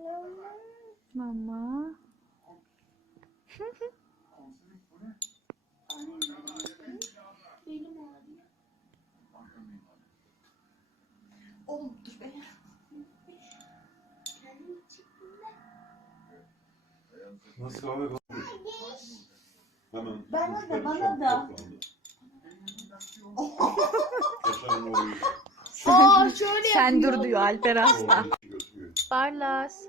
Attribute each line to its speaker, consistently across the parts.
Speaker 1: Mama.
Speaker 2: Oğlum dur be.
Speaker 3: Nasıl kahve kaldı? Hemen.
Speaker 2: Bana da. Şöyle
Speaker 1: Sen
Speaker 2: yapıyor.
Speaker 1: dur diyor Alper hasta. Barlas.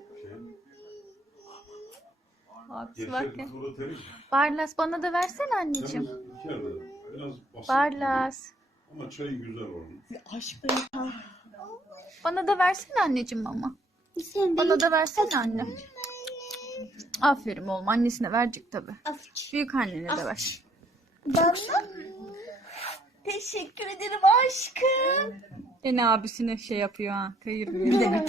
Speaker 1: Abisi bak. Barlas bana da versene anneciğim. Barlas.
Speaker 3: Ama çayı güzel olmuş.
Speaker 2: Aşkım.
Speaker 1: Bana da versene anneciğim mama. Bana da versene anne. Aferin oğlum, annesine verecek tabi. Büyük annene de ver.
Speaker 2: Bana. Teşekkür ederim aşkım.
Speaker 1: Yine abisine şey yapıyor ha. Kayırmıyor. Demek.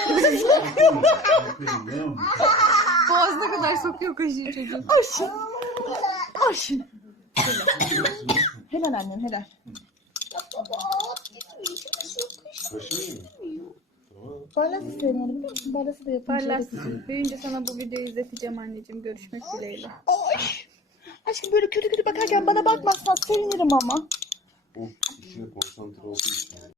Speaker 1: Boğazına kadar sokuyor kaşığı çocuğun.
Speaker 2: Aşkım. Aşkım. Helal annem helal.
Speaker 3: Kaşığı mı?
Speaker 2: Barlas'ı seviyorum biliyor musun? Barlas'ı da yapınca.
Speaker 1: Barlas. Büyüyünce sana bu videoyu izleteceğim anneciğim. Görüşmek dileğiyle.
Speaker 2: Ay. Aşkım böyle kötü kötü bakarken bana bakmazsan sevinirim ama.
Speaker 3: O işine konsantre olduğu için.